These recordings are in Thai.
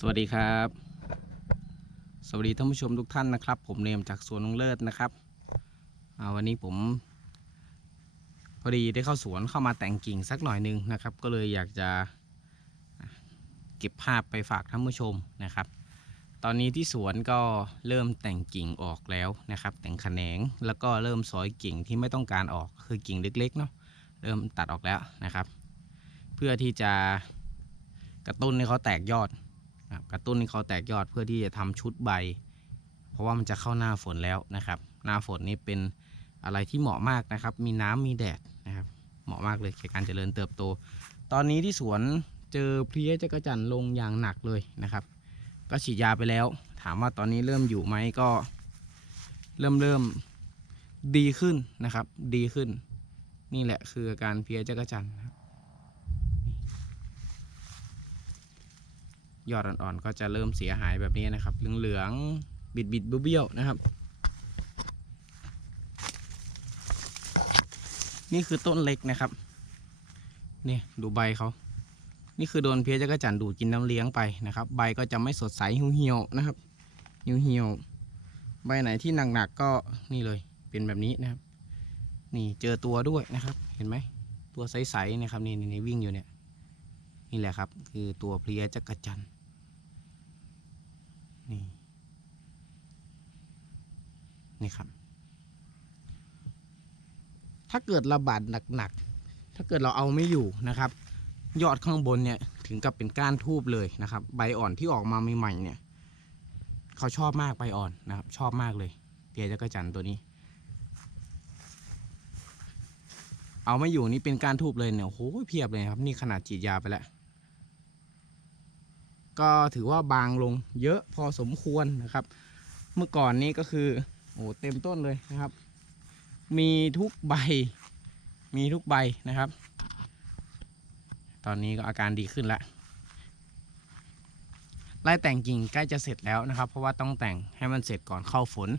สวัสดีครับ สวัสดีท่านผู้ชมทุกท่านนะครับ ผมเนมจากสวนนงเลิศนะครับวันนี้ผม พอดีได้เข้าสวนเข้ามาแต่งกิ่งสักหน่อยนึงนะครับ ก็เลยอยากจะเก็บภาพไปฝากท่านผู้ชมนะครับ ตอนนี้ที่สวนก็เริ่มแต่งกิ่งออกแล้วนะครับ แต่งแขนงแล้วก็เริ่มสอยกิ่งที่ไม่ต้องการออกคือกิ่งเล็กๆเนาะเริ่มตัดออกแล้วนะครับ เพื่อที่จะกระตุ้นให้เขาแตกยอด กระตุ้นให้เขาแตกยอดเพื่อที่จะทำชุดใบ เพราะว่ามันจะเข้าหน้าฝนแล้วนะครับ หน้าฝนนี่เป็นอะไรที่เหมาะมากนะครับ มีน้ำมีแดดนะครับ เหมาะมากเลยแก่การเจริญเติบโต ตอนนี้ที่สวนเจอเพลี้ยจักรจันลงอย่างหนักเลยนะครับ ก็ฉีดยาไปแล้ว ถามว่าตอนนี้เริ่มอยู่ไหมก็เริ่มเริ่มดีขึ้นนะครับ ดีขึ้น นี่แหละคืออาการเพลี้ยจักรจันทร์นะครับ ยอดอ่อนๆก็จะเริ่มเสียหายแบบนี้นะครับ เหลืองๆ บิดๆเบี้ยวๆนะครับ นี่คือต้นเล็กนะครับ นี่ดูใบเขา นี่คือโดนเพี้ยจักรจันดูดกินน้ำเลี้ยงไปนะครับ ใบก็จะไม่สดใสเหี่ยวๆนะครับเหี่ยวๆ ใบไหนที่หนักๆก็นี่เลย เป็นแบบนี้นะครับ นี่เจอตัวด้วยนะครับ เห็นไหม ตัวใสๆนะครับนี่นี่วิ่งอยู่เนี่ยนี่แหละครับ คือตัวเพลียจักรจันทร์ นี่นี่ครับ ถ้าเกิดระบาดหนักๆ ถ้าเกิดเราเอาไม่อยู่นะครับ ยอดข้างบนเนี่ยถึงกับเป็นก้านทูบเลยนะครับ ใบอ่อนที่ออกมาใหม่ๆเนี่ย เขาชอบมากใบอ่อนนะครับ ชอบมากเลยเพลียจักรจันตัวนี้ เอาไม่อยู่นี่เป็นก้านทูบเลยเนี่ยโอ้โหเพียบเลยครับ นี่ขนาดฉีดยาไปแล้ว ก็ถือว่าบางลงเยอะพอสมควรนะครับ เมื่อก่อนนี้ก็คือโอ้เต็มต้นเลยนะครับ มีทุกใบ มีทุกใบนะครับ ตอนนี้ก็อาการดีขึ้นแล้วไล่แต่งกิ่งใกล้จะเสร็จแล้วนะครับ เพราะว่าต้องแต่งให้มันเสร็จก่อนเข้าฝน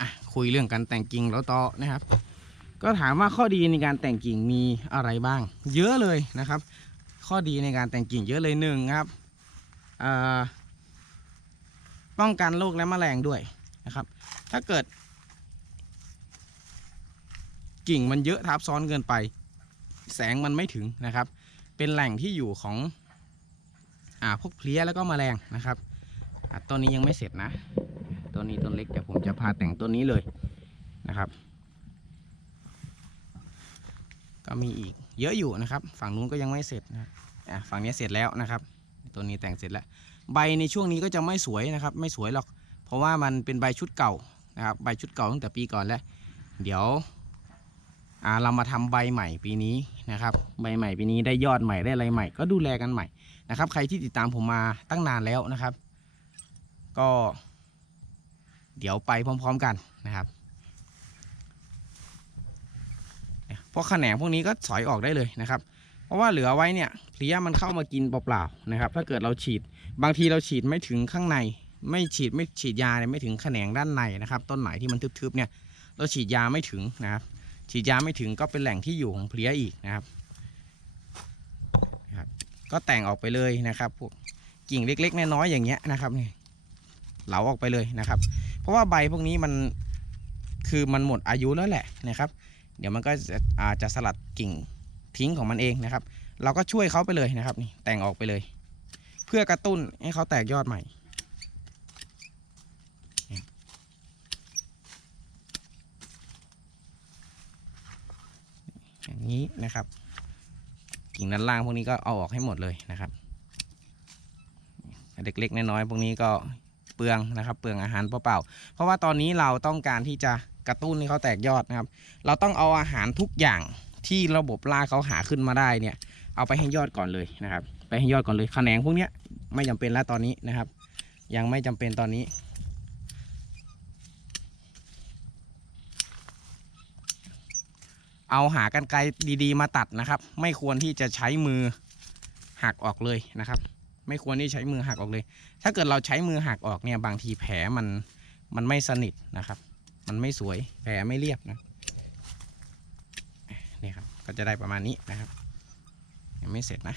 อะคุยเรื่องการแต่งกิ่งแล้วต่อนะครับ ก็ถามว่าข้อดีในการแต่งกิ่งมีอะไรบ้าง เยอะเลยนะครับ ข้อดีในการแต่งกิ่งเยอะเลยหนึ่งครับป้องกันโรคและแมลงด้วยนะครับ ถ้าเกิด กิ่งมันเยอะทับซ้อนเกินไป แสงมันไม่ถึงนะครับ เป็นแหล่งที่อยู่ของอ่าพวกเพลี้ยแล้วก็แมลงนะครับต้นนี้ยังไม่เสร็จนะต้นนี้ต้นเล็กเดี๋ยวผมจะพาแต่งต้นนี้เลยนะครับ ก็มีอีก เยอะอยู่นะครับ ฝั่งนู้นก็ยังไม่เสร็จนะอะฝั่งนี้เสร็จแล้วนะครับ ตัวนี้แต่งเสร็จแล้ว ใบในช่วงนี้ก็จะไม่สวยนะครับ ไม่สวยหรอก เพราะว่ามันเป็นใบชุดเก่านะครับ ใบชุดเก่าตั้งแต่ปีก่อนแล้ว เดี๋ยวเรามาทำใบใหม่ปีนี้นะครับ ใบใหม่ปีนี้ได้ยอดใหม่ได้อะไรใหม่ ก็ดูแลกันใหม่นะครับ ใครที่ติดตามผมมาตั้งนานแล้วนะครับ ก็ เดี๋ยวไปพร้อม ๆ กันนะครับ เพราะแขนงพวกนี้ก็สอยออกได้เลยนะครับ เพราะว่าเหลือไว้เนี่ยเพลี้ยมันเข้ามากินเปล่าๆนะครับ ถ้าเกิดเราฉีดบางทีเราฉีดไม่ถึงข้างใน ไม่ฉีดไม่ฉีดยาเนี่ยไม่ถึงแขนงด้านในนะครับ ต้นไหนที่มันทึบๆเนี่ยเราฉีดยาไม่ถึงนะครับ ฉีดยาไม่ถึงก็เป็นแหล่งที่อยู่ของเพลี้ยอีกนะครับนะครับ ก็แต่งออกไปเลยนะครับพวกกิ่งเล็ก ๆ น้อยๆอย่างเงี้ยนะครับนี่เหลาออกไปเลยนะครับ เพราะว่าใบพวกนี้มันคือมันหมดอายุแล้วแหละนะครับ เดี๋ยวมันก็จะอาจจะสลัดกิ่งทิ้งของมันเองนะครับ เราก็ช่วยเขาไปเลยนะครับนี่แต่งออกไปเลย เพื่อกระตุ้นให้เขาแตกยอดใหม่อย่างนี้นะครับ กิ่งด้านล่างพวกนี้ก็เอาออกให้หมดเลยนะครับเล็กๆน้อยๆพวกนี้ก็เปลืองนะครับ เปลืองอาหารเปล่าๆเพราะว่าตอนนี้เราต้องการที่จะ กระตุ้นให้เขาแตกยอดนะครับ เราต้องเอาอาหารทุกอย่างที่ระบบราเขาหาขึ้นมาได้เนี่ย เอาไปให้ยอดก่อนเลยนะครับ ไปให้ยอดก่อนเลยขแขนงพวกเนี้ยไม่จำเป็นแล้วตอนนี้นะครับ ยังไม่จำเป็นตอนนี้ เอาหากันไกลดีๆ มาตัดนะครับ ไม่ควรที่จะใช้มือหักออกเลยนะครับ ไม่ควรที่ใช้มือหักออกเลย ถ้าเกิดเราใช้มือหักออกเนี่ยบางทีแผลมันมันไม่สนิทนะครับ มันไม่สวยแผลไม่เรียบนะนี่ครับก็จะได้ประมาณนี้นะครับยังไม่เสร็จนะ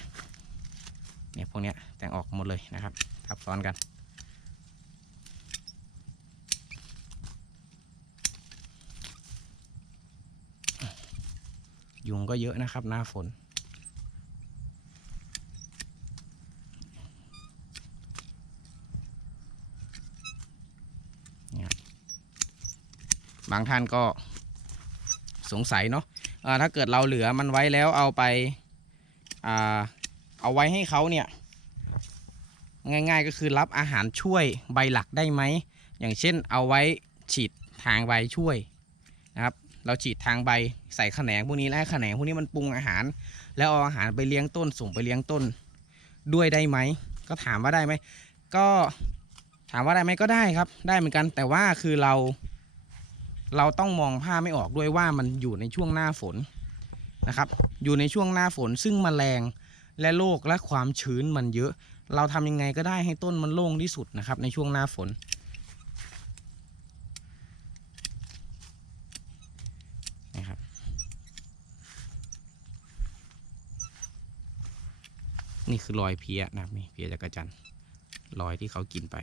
เนี่ยพวกเนี้ยแต่งออกหมดเลยนะครับทับซ้อนกันยุงก็เยอะนะครับหน้าฝน เนี่ยบางท่านก็สงสัยเนาะอ่าถ้าเกิดเราเหลือมันไว้แล้วเอาไปอเอาไว้ให้เขาเนี่ย ง่าย ๆ ก็คือรับอาหารช่วยใบหลักได้ไหม อย่างเช่นเอาไว้ฉีดทางใบช่วยนะครับ เราฉีดทางใบใส่แขนงพวกนี้แล้วแขนงพวกนี้มันปรุงอาหาร แล้วเอาอาหารไปเลี้ยงต้นส่งไปเลี้ยงต้นด้วยได้ไหม ก็ถามว่าได้ไหม ก็ถามว่าได้ไหมก็ได้ครับ ได้เหมือนกันแต่ว่าคือเรา เราต้องมองภาไม่ออกด้วยว่ามันอยู่ในช่วงหน้าฝนนะครับ อยู่ในช่วงหน้าฝนซึ่งมแมลงและโรคและความชื้นมันเยอะ เราทำยังไงก็ได้ให้ต้นมันโล่งที่สุดนะครับ ในช่วงหน้าฝน นะครับ นี่คือรอยเพี้ยนะครับนี่เพี้ยจักรจันรอยที่เขากินไป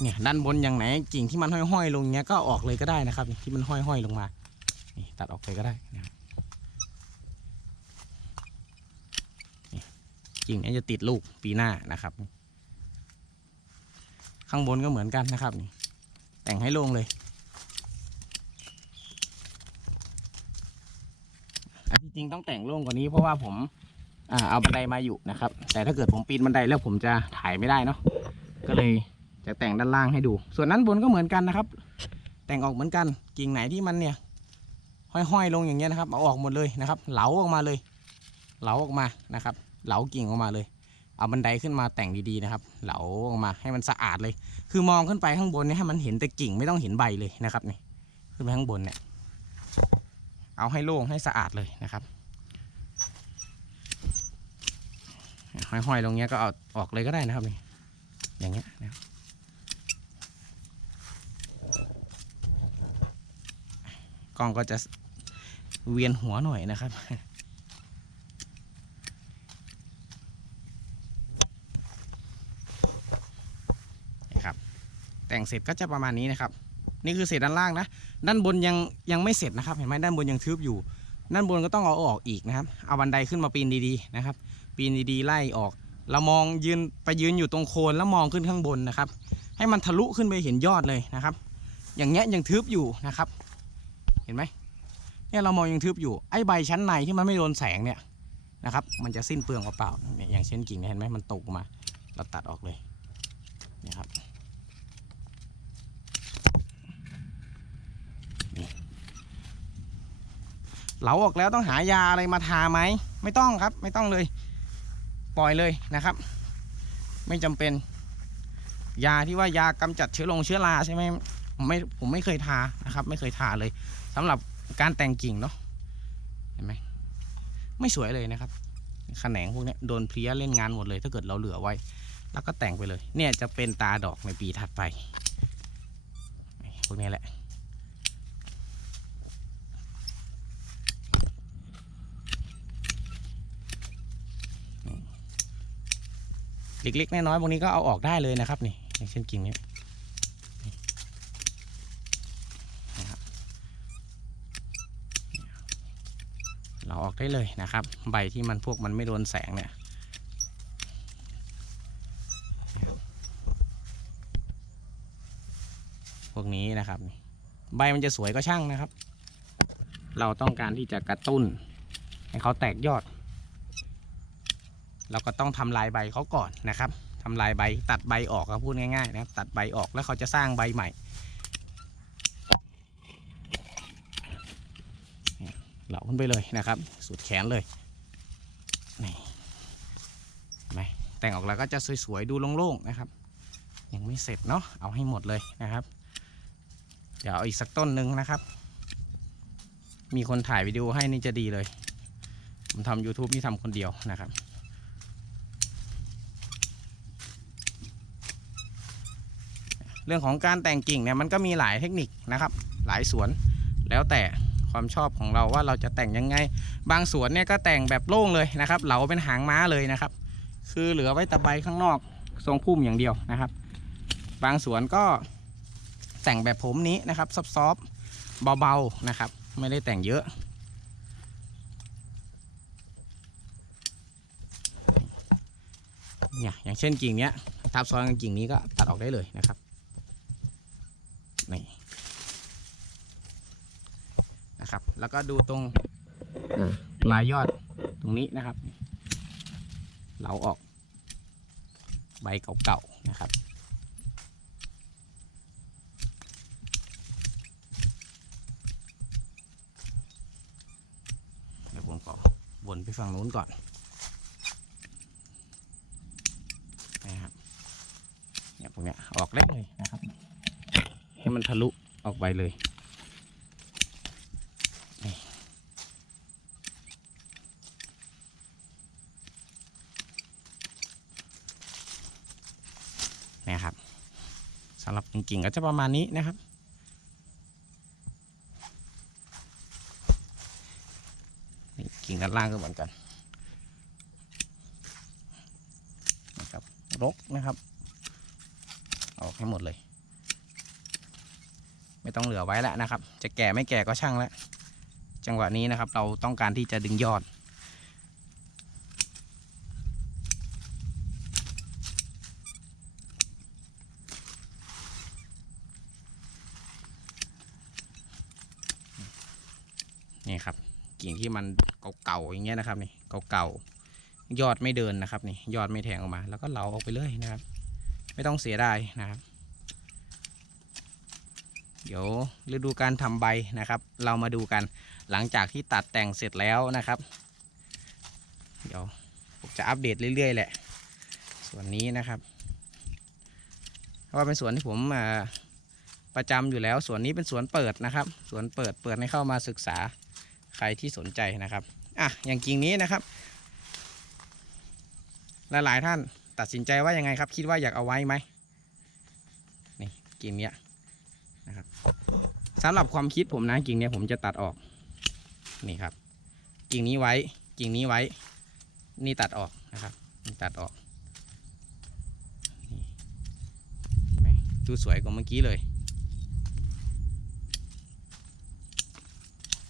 เนี่ยด้านบนอย่างไหนกิ่งที่มันห้อยๆ ลงเงี้ยก็ออกเลยก็ได้นะครับที่มันห้อยๆลงมา นี่ตัดออกเลยก็ได้นี่กิ่งนี้จะติดลูกปีหน้านะครับ ข้างบนก็เหมือนกันนะครับนี่แต่งให้โล่งเลย อันที่จริงต้องแต่งโล่งกว่านี้เพราะว่าผมอ่าเอาบันไดมาอยู่นะครับ แต่ถ้าเกิดผมปีนบันไดแล้วผมจะถ่ายไม่ได้เนาะก็เลย จะแต่งด้านล่างให้ดู ส่วนนั้นบนก็เหมือนกันนะครับ แต่งออกเหมือนกันกิ่งไหนที่มันเนี่ยห้อยๆลงอย่างเงี้ยนะครับเอาออกหมดเลยนะครับ เหลาออกมาเลย เหลาออกมานะครับ เหลากิ่งออกมาเลย เอาบันไดขึ้นมาแต่งดีๆนะครับ เหลาออกมาให้มันสะอาดเลย คือมองขึ้นไปข้างบนเนี่ยให้มันเห็นแต่กิ่งไม่ต้องเห็นใบเลยนะครับนี่ขึ้นไปข้างบนเนี่ย เอาให้โล่งให้สะอาดเลยนะครับห้อยๆลงเงี้ยก็เอาออกเลยก็ได้นะครับนี่อย่างเงี้ยนะครับ กล้องก็จะเวียนหัวหน่อยนะครับ นะครับ แต่งเสร็จก็จะประมาณนี้นะครับ นี่คือเศษด้านล่างนะ ด้านบนยังยังไม่เสร็จนะครับ เห็นไหมด้านบนยังทึบอยู่ ด้านบนก็ต้องเอาออกอีกนะครับ เอาบันไดขึ้นมาปีนดีๆนะครับ ปีนดีๆไล่ออก เรามองยืนไปยืนอยู่ตรงโคนแล้วมองขึ้นข้างบนนะครับ ให้มันทะลุขึ้นไปเห็นยอดเลยนะครับ อย่างเงี้ยยังทึบอยู่นะครับ เห็นไหมเนี่ยเรามองยังทึบอยู่ไอ้ใบชั้นในที่มันไม่โดนแสงเนี่ยนะครับมันจะสิ้นเปลืองเปล่าๆเนี่ยอย่างเช่นกิ่งเนี่ยเห็นไหมมันตกมา เราตัดออกเลยนี่ครับเหลาออกแล้วต้องหายาอะไรมาทาไหมไม่ต้องครับ ไม่ต้องเลย ปล่อยเลยนะครับ ไม่จำเป็น ยาที่ว่ายากำจัดเชื้อลงเชื้อราใช่ไหมผมไม่ผมไม่เคยทานะครับ ไม่เคยทาเลย สำหรับการแต่งกิ่งเนาะเห็นไหมไม่สวยเลยนะครับแขนงพวกนี้โดนเพลี้ยเล่นงานหมดเลย ถ้าเกิดเราเหลือไว้ แล้วก็แต่งไปเลย เนี่ยจะเป็นตาดอกในปีถัดไป พวกนี้แหละเล็กๆน้อยๆพวกนี้ก็เอาออกได้เลยนะครับนี่อย่างเช่นกิ่งนี้นะครับ เราออกได้เลยนะครับ ใบที่มันพวกมันไม่โดนแสงเนี่ยพวกนี้นะครับ ใบมันจะสวยก็ช่างนะครับ เราต้องการที่จะกระตุ้น ให้เขาแตกยอด เราก็ต้องทำลายใบเขาก่อนนะครับทำลายใบตัดใบออกครับพูดง่ายๆนะครับ ตัดใบออกแล้วเขาจะสร้างใบใหม่เนี่ยเหลาขึ้ นไปเลยนะครับ สุดแขนเลยนี่ไหมแต่งออกแล้วก็จะสวยๆดูโล่งๆนะครับ ยังไม่เสร็จเนาะเอาให้หมดเลยนะครับ เดี๋ยวเอาอีกสักต้นหนึ่งนะครับ มีคนถ่ายวิดีโอให้นี่จะดีเลยผมทำ YouTube นี่ทำคนเดียวนะครับเรื่องของการแต่งกิ่งเนี่ยมันก็มีหลายเทคนิคนะครับ หลายสวนแล้วแต่ ความชอบของเราว่าเราจะแต่งยังไง บางสวนเนี่ยก็แต่งแบบโล่งเลยนะครับ เหลาเป็นหางม้าเลยนะครับ คือเหลือไว้ตะไบข้างนอกทรงพุ่มอย่างเดียวนะครับ บางสวนก็แต่งแบบผมนี้นะครับซอฟๆเบาๆนะครับ ไม่ได้แต่งเยอะเนี่ยอย่างเช่นกิ่งเนี้ยทับซ้อนกันกิ่งนี้ก็ตัดออกได้เลยนะครับนี่นะครับ แล้วก็ดูตรงปลายยอดตรงนี้นะครับ เหลาออก ใบเก่าๆนะครับ เดี๋ยวผมขอวนไปฝั่งนู้นก่อนนะครับเนี่ยพวกเนี้ยออกได้เลยนะครับ ให้มันทะลุออกไปเลยนี่เนี่ยครับ สำหรับกิ่งๆก็จะประมาณนี้นะครับ กิ่งด้านล่างก็เหมือนกันนะครับรกนะครับออกให้หมดเลย ไม่ต้องเหลือไว้แล้วนะครับ จะแก่ไม่แก่ก็ช่างแล้ว จังหวะนี้นะครับ เราต้องการที่จะดึงยอด นี่ครับ กิ่งที่มันเก่าๆอย่างเงี้ยนะครับนี่เก่าๆยอดไม่เดินนะครับนี่ยอดไม่แทงออกมา แล้วก็เหลาออกไปเลยนะครับ ไม่ต้องเสียดายนะครับ เดี๋ยวฤดูการทำใบนะครับ เรามาดูกันหลังจากที่ตัดแต่งเสร็จแล้วนะครับ เดี๋ยวผมจะอัปเดตเรื่อยๆแหละส่วนนี้นะครับเพราะว่าเป็นสวนที่ผมประจำอยู่แล้วสวนนี้เป็นสวนเปิดนะครับ สวนเปิดเปิดให้เข้ามาศึกษา ใครที่สนใจนะครับอะอย่างกิ่งนี้นะครับ หลายๆท่านตัดสินใจว่ายังไงครับ คิดว่าอยากเอาไว้ไหมนี่กิ่งเนี้ยนะครับสำหรับความคิดผมนะกิ่งเนี้ยผมจะตัดออกนี่ครับ กิ่งนี้ไว้กิ่งนี้ไว้ นี่ตัดออกนะครับนี่ตัดออกดูสวยกว่าเมื่อกี้เลย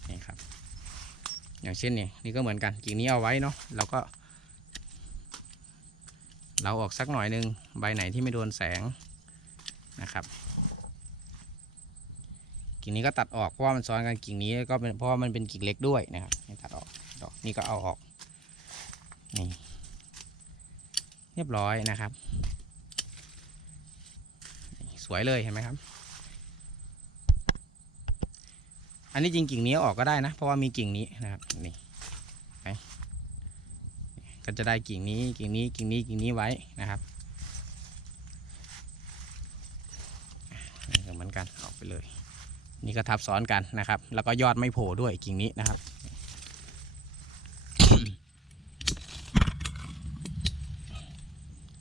นี่ครับ อย่างเช่นนี่นี่ก็เหมือนกันกิ่งนี้เอาไว้เนาะเราก็ เราออกสักหน่อยหนึ่งใบไหนที่ไม่โดนแสงนะครับ กิ่งนี้ก็ตัดออกเพราะว่ามันซ้อนกันกิ่งนี้ก็เป็นเพราะว่ามันเป็นกิ่งเล็กด้วยนะครับนี่ตัดออกดอกนี่ก็เอาออกนี่เรียบร้อยนะครับ สวยเลยเห็นไหมครับ อันนี้จริงกิ่งนี้ออกก็ได้นะ เพราะว่ามีกิ่งนี้นะครับนี่ไก็จะได้กิ่งนี้กิ่งนี้กิ่งนี้กิ่งนี้ไว้นะครับเหมือนกันออกไปเลย นี่ก็ทับซ้อนกันนะครับ แล้วก็ยอดไม่โผล่ด้วยกิ่งนี้นะครับ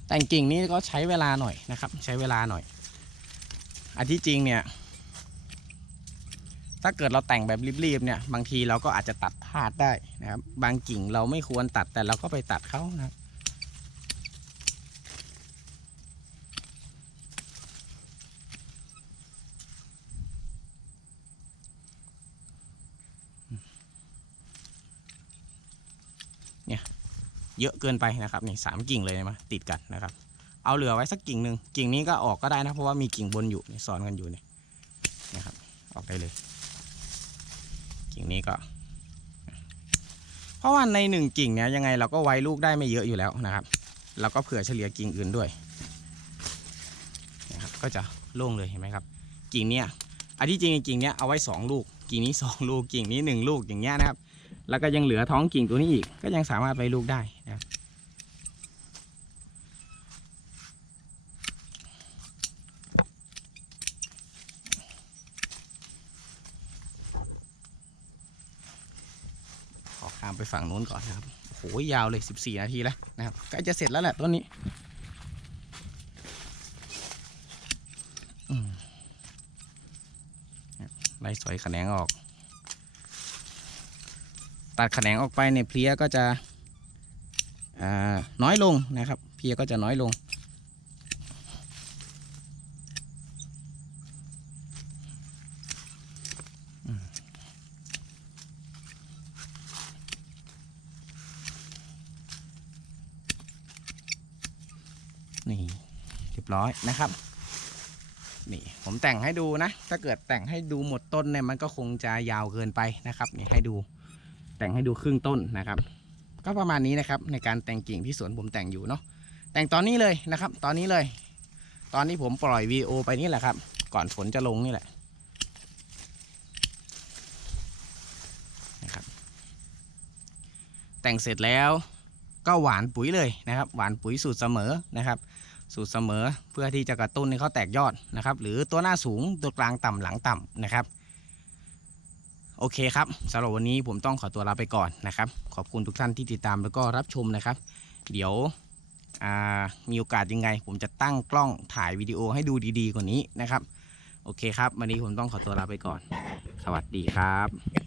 แต่งกิ่งนี้ก็ใช้เวลาหน่อยนะครับ ใช้เวลาหน่อยอันที่จริงเนี่ย ถ้าเกิดเราแต่งแบบรีบๆเนี่ย บางทีเราก็อาจจะตัดพลาดได้นะครับ บางกิ่งเราไม่ควรตัดแต่เราก็ไปตัดเขานะครับเยอะเกินไปนะครับนี่สามกิ่งเลยมาติดกันนะครับ เอาเหลือไว้สักกิ่งหนึ่งกิ่งนี้ก็ออกก็ได้นะเพราะว่ามีกิ่งบนอยู่นี่ซ้อนกันอยู่เนี่ยนะครับออกได้เลย กิ่งนี้ก็ เพราะว่าในหนึ่งกิ่งเนี้ยยังไงเราก็ไว้ลูกได้ไม่เยอะอยู่แล้วนะครับเราก็เผื่อเฉลี่ยกิ่งอื่นด้วยนะครับก็จะโล่งเลยเห็นไหมครับ กิ่งเนี้ยอันที่จริงกิ่งเนี้ยเอาไว้สองลูก กิ่งนี้สองลูกกิ่งนี้หนึ่งลูกอย่างเงี้ยนะครับ แล้วก็ยังเหลือท้องกิ่งตัวนี้อีก ก็ยังสามารถไปลูกได้นะครับามไปฝั่งนู้นก่อนนะครับโหยาวเลย 14 นาทีแล้วนะครับใกล้จะเสร็จแล้วแหละต้นนี้ไล่สอยแขนงออก ตัดแขนงออกไปเนี่ยเพลียก็จะน้อยลงนะครับ เพลียก็จะน้อยลง นี่เรียบร้อยนะครับ นี่ผมแต่งให้ดูนะ ถ้าเกิดแต่งให้ดูหมดต้นเนี่ยมันก็คงจะยาวเกินไปนะครับ นี่ให้ดูแต่งให้ดูครึ่งต้นนะครับ ก็ประมาณนี้นะครับ ในการแต่งกิ่งที่สวนผมแต่งอยู่เนาะแต่งตอนนี้เลยนะครับ ตอนนี้เลย ตอนนี้ผมปล่อยวีโอไปนี่แหละครับ ก่อนฝนจะลงนี่แหละนะครับ แต่งเสร็จแล้ว ก็หวานปุ๋ยเลยนะครับ หวานปุ๋ยสูตรเสมอนะครับ สูตรเสมอเพื่อที่จะกระตุ้นให้เขาแตกยอดนะครับ หรือตัวหน้าสูงตัวกลางต่ำหลังต่ำนะครับโอเคครับสำหรับวันนี้ผมต้องขอตัวลาไปก่อนนะครับ ขอบคุณทุกท่านที่ติดตามแล้วก็รับชมนะครับ เดี๋ยวมีโอกาสยังไง ผมจะตั้งกล้องถ่ายวิดีโอให้ดูดีๆกว่านี้นะครับ โอเคครับ วันนี้ผมต้องขอตัวลาไปก่อน สวัสดีครับ